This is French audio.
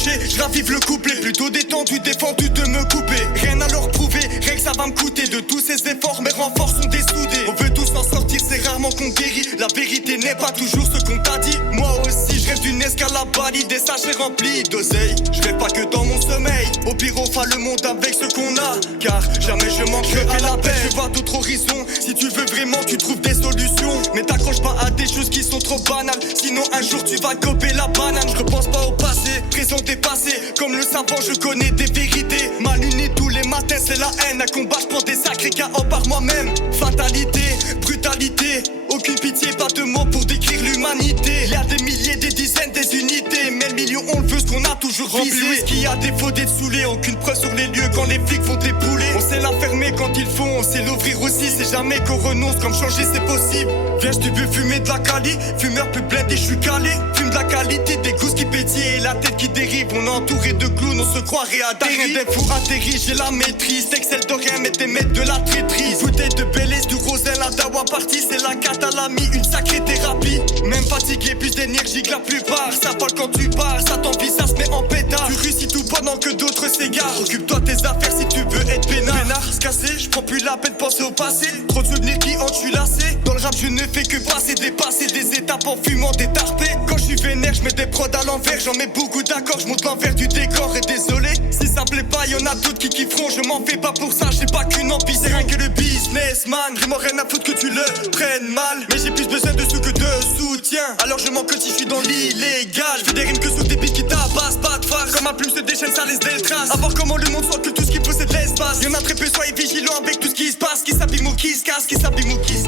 accroché, je ravive le couplet. Plutôt détendu, défendu de me couper. Rien à leur prouver, rien que ça va me coûter. De tous ces efforts, mes renforts sont dessoudés. On veut tous en sortir, c'est rarement qu'on guérit. La vérité n'est pas toujours ce qu'on t'a dit. Moi aussi, je rêve d'une escale à Bali, des sachets remplis d'oseille. Je rêve pas que dans mon sommeil. Au pire, on fera le monde avec ce qu'on a. Car jamais je manquerai à la paix. Je vois d'autres horizons. Si tu veux vraiment, tu trouves des solutions. Mais t'accroches pas à des choses qui sont trop banales. Sinon, un jour, tu vas gober la banane. Je repense pas au passé, présent dépassé. Comme le savant, je connais des vérités. Mal unis tous les matins, c'est la haine. Un combat, je prends des sacrés KO par moi-même. Fatalité, brutalité. Aucune pitié, pas de mots pour décrire l'humanité. Y a des milliers, des dizaines, des unités. Mais le million, on le veut, ce qu'on a toujours visé. Rempli whisky, a défaut d'être saoulé. Aucune preuve sur les lieux quand les flics font débouler. On sait la fermer quand il faut, on sait l'ouvrir aussi. C'est jamais qu'on renonce, comme changer c'est possible. Viens, tu veux fumer de la cali. Fumeur plus blindé, je suis calé. Fume de la qualité, des gousses qui pétillent et la tête qui dérive. On est entouré de clowns, on se croirait à rien des fous atterris, j'ai la maîtrise. T'excelles de rien, mais t'es maître de la traîtrise. Bouteille de Bélez, du Rosin, la dawa partie. C'est la cata, l'ami, une sacrée thérapie. Même fatigué, plus d'énergie que la plupart. Ça parle quand tu pars, ça t'envie, ça se met en pétard. Tu réussis tout pendant que d'autres s'égarent. Occupe-toi tes affaires si tu veux être peinard. Peinard, se casser, je prends plus la peine de penser au passé. Trop de souvenirs qui hantent, je suis lassé. Dans le rap, je ne fais que passer, dépasser des étapes en fumant des tarpés. Quand je suis vénère, je mets des prods à l'envers. J'en mets beaucoup d'accord, je monte l'envers du décor. Et désolé, si ça plaît pas, y'en a d'autres qui kifferont. Je m'en fais pas pour ça, j'ai pas qu'une envie. C'est rien que le businessman. Vraiment rien à foutre que tu le prennes mal. Mais j'ai plus besoin de sous que de soutien. Alors je manque si je suis dans l'illégal. Je fais des rimes que sous des beats qui tabassent, pas de phare. Comme ma plume se déchaîne, ça laisse des traces. À voir comment le monde soit que tout ce qu'il faut c'est de l'espace. Y'en a très peu, soyez vigilants avec tout ce qui se passe. Qui s'abîme ou qui se casse, qui s'abîme ou qui se